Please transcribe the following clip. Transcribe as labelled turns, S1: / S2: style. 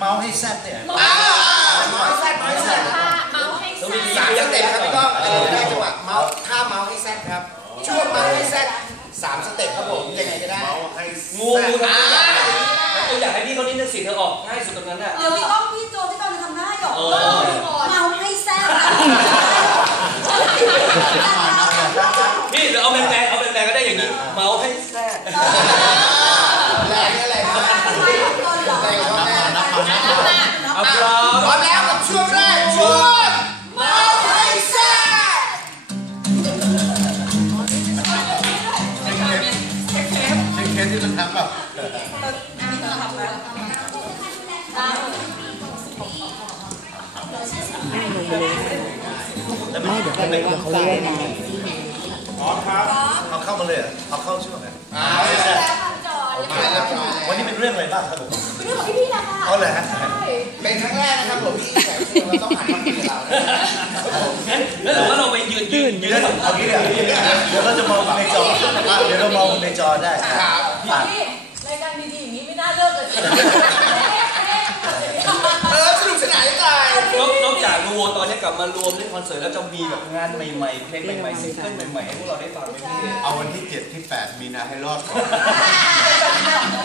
S1: เมาให้แซ่บเนี่ย
S2: เมาให้แซ่บเมาให้แซ่บเมาให้แซ่บสามสเต็ปครับพี่ก้องได้จังหวะเมาท่าเมาให้แซ่บครับช่วงเมาให้แซ่บสามสเต็ปครับผมยังไงก็ได้
S1: เมาให้
S3: งูงาตัวอยากให้พี่เขาดิ้นเสียงเธอออกง่ายสุดตรงนั้นน่ะ
S4: เดี๋ยวพี่ก้องพี่โจพี่ก้องจะทำได้หรอเมาให้แซ่บ
S3: พี่เดี๋ยวเอาแมนแมนเอาแมนแมนก็ได้อย่างนี้ เมาให้แซ่บ
S1: ไม่ได้ทำแบบไม่เดี๋ยวเขาเขาเลยมาร๋อครับเอาเข้ามาเลยเอาเข้าช่วงไหนวันนี้เป็นเรื่องอะไรบ้างครับผม เ
S4: ป็นเรื่องของพี่พนะคะ
S1: เอาแหละ
S2: เป็นครั้งแรกนะครับผมที่แบบต้องหันมาคุับ
S3: เราเนี่วแล้วเราไปยืนยื
S1: นยืนตรงนี้เลยเดี๋ยวเราจะมองในจอเดี๋ยวเรามองในจอได้คร
S4: ับพี่รายการดีๆอย่างนี้ไม่น่าเลิกเลยนา
S3: นนอกจากโวตอนนี้กลับมารวมเล่นคอนเสิร์ตแล้วจะมีแบบงานใหม่ๆ เพลงใหม่ๆซิงเกิลใหม่ๆให้พวกเราได้ฟังไหม
S1: พี่เอาวันที่เจ็ดที่แปดมีนาให้รอดก่อน